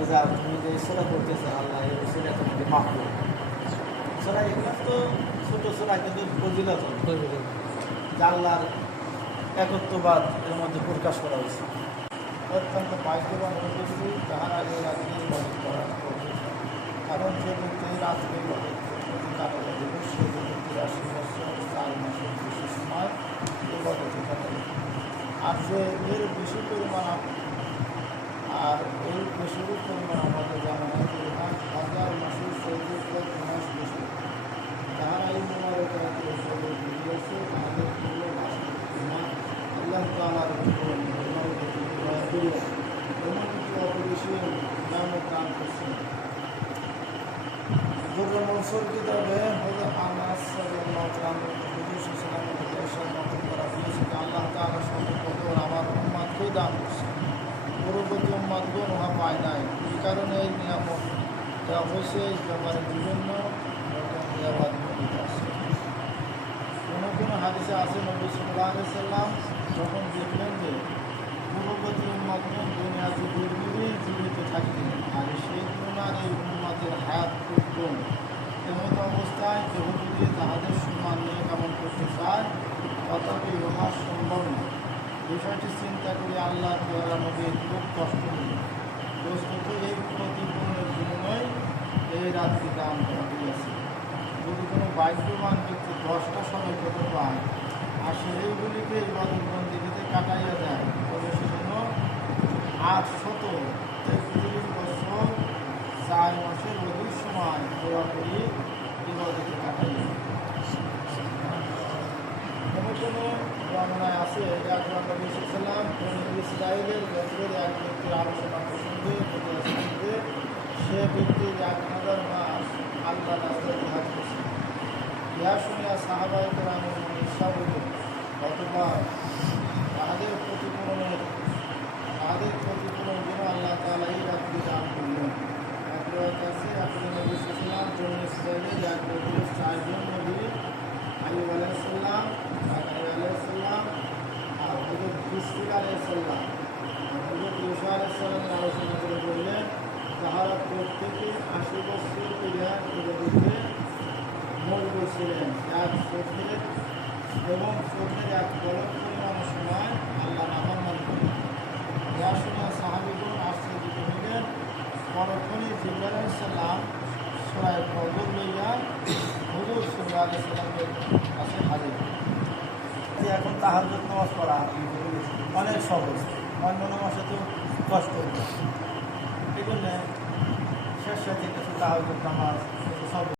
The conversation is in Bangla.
যে যা তুমি যে সোরা করতেছে আল্লাহ এই সোরা তোমাকে মাফ করবে সোরা এগুলো তো ছোট সোরা কিন্তু ফজিলত আল্লাহর একত্ববাদ এর মধ্যে প্রকাশ করা হয়েছে। অত্যন্ত ভাগ্যবান ব্যক্তি তাহার আগে রাত্রে ইবাদত করা। কারণ যে ব্যক্তি রাত্রে ইবাদত করতে তার দিবস সে ব্যক্তির আশি বছর চার মাসের বেশি সময় আর যে এর বেশি পরিমাণ আল্লাহ তাআলার উপর নির্ভর করে এমন কিছু অপরিসীম নিয়ামত দান করছেন। দুর্গা মনসুর কিতাবে হযরত আনাস রাদিয়াল্লাহু তাআলা হুজুর সাল্লাল্লাহু আলাইহি ওয়াসাল্লাম করা হয়েছে যে আল্লাহ পূর্ববর্তী উম্মাদগণ উহা পায় নাই। এই কারণে এই নিয়ামত দেওয়া হয়েছে এই ব্যাপারে বিভিন্ন কোনো কোনো হাদিসে আছে, নবী সাল্লাম যখন দেখলেন যে পূর্ববর্তী উম্মাদগণ দুনিয়াতে দীর্ঘদিন জীবিত থাকতেন, আর সেই তুলনার এই উম্মাদের হায়াত কম এমত অবস্থায় যদি তাহাদের সম্মান নিয়ে কেমন করতে চায়, তথাপি উহা বিষয়টি চিন্তা করে আল্লাহ নবীর খুব কষ্ট হল বস্তুত এই প্রতিপূর্ণের জন্যই এই রাত্রি দান করা যদি কোনো ভাগ্যবান ব্যক্তি দশটা সময় করতে পায়, আর সেইগুলিকে ইবাদত বন্দিগিতে কাটাইয়া দেয়, তবে সেজন্য আট শত তেত্রিশ বছর চার মাসের অধিক সময় পুরাপুরি ইবাদতে কাটাইয়া কোনো কোনো বর্ণনায় আছে এক কোন ইসরায়েলের বছরের এক ব্যক্তি আলোচনা প্রসঙ্গে যে, সে ব্যক্তি এক হাজার মাস আল্লাহ রাস্তায় জিহাদ করছে ইহা শুনিয়া সাহাবাই গ্রামের ঈর্ষা হইল। অথবা তাহাদের প্রতিপূরণের আলাইসাল্লাম হজরত বললেন তাহারা প্রত্যেকে আশি বছর মূল্য ছিলেন এক চোখের এবং চোখের এক পরিমাণ সময় আল্লাহ নামান করলেন ইহা শুনে সাহাবিগুন আশ্চর্যিত হইলেন পরক্ষণে জিবরাল আলাইসাল্লাম সরাই কবর লইয়া হুজুর সুল্লাহ আলাইসাল্লামের এখন তাহার নামাজ পড়া অনেক সহজ অন্য মাসে তো কষ্ট এই জন্যে শেষ সাথে কিছু তাহলে আমার সব